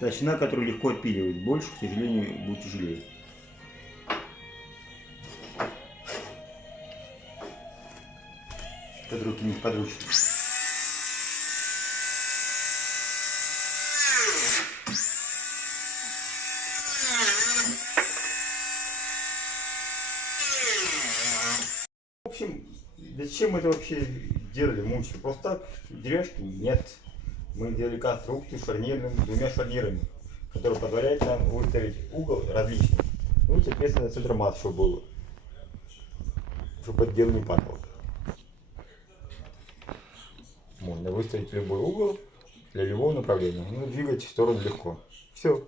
Толщина, которую легко отпиливать. Больше, к сожалению, будет тяжелее. Под руки не подручно. В общем, зачем мы это вообще делали? Мучили? Просто так деревяшки? Нет. Мы делали конструкцию шарнирным, двумя шарнирами, которые позволяют нам выставить угол различный. Ну и, соответственно, центр масс, чтобы было. Чтобы это дело не падало. Можно выставить любой угол для любого направления. Ну, двигать в сторону легко. Все.